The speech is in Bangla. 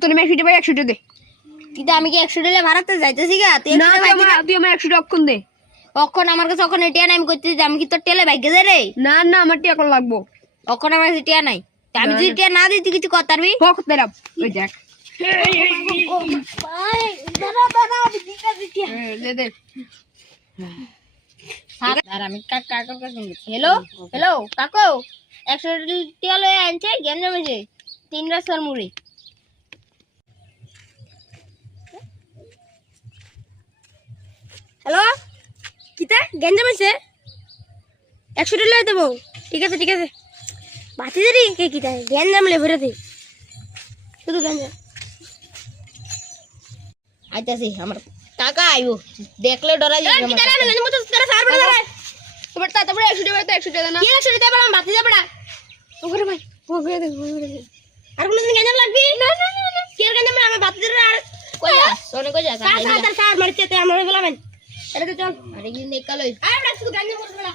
তোর 100 ভাই 100 দে। কিন্তু আমি কি 100 দিলে ভাড়াতে যাইতেছি গা? তুই না তুই আমার 100 অক্ষণ দে। অখন আমার কাছে অখন টিয়া নাই, আমি করতেছি আমি কি তোর টেলে ভাগ্যে যাই রে? না না আমার টিয়া কল লাগবো। অখন আমার কাছে টিয়া নাই, আমি যদি টিয়া না দিই তুই কিছু করতে পারবি? হক তেরাম ওই দেখ দে দে। আর আমি কাকুর কাছে গেছি। হ্যালো হ্যালো কাকু, 100 টিয়া লয়ে আনছে গেম জমেছে 3 রাস্তার মুড়ি। হ্যালো কিতা গেম জমেছে 100 টিয়া লয়ে দেবো? ঠিক আছে ঠিক আছে। বাতি দেরি কে কিতা গেম জমলে ভরে দে শুধু গেম জম। আইতাছি আমার টাকা আইবো, দেখলে ডরাই যাবে। তোমার তারপরে 100 ভাই তো 100 দে না। কি 100 দিতে পারলাম বাতি যাবে না। ওরে ভাই ওরে দে ওরে দে। আর কোনদিন গেঞ্জাম লাগবি? না না না না কি গেঞ্জাম আমি বাতি দেব আর কই যা সোনে কই যা স্যার মারতে তে আমরা বলাবেন। আরে তো চল আরে কি নেকালই আমরা শুধু গেঞ্জাম করতে না।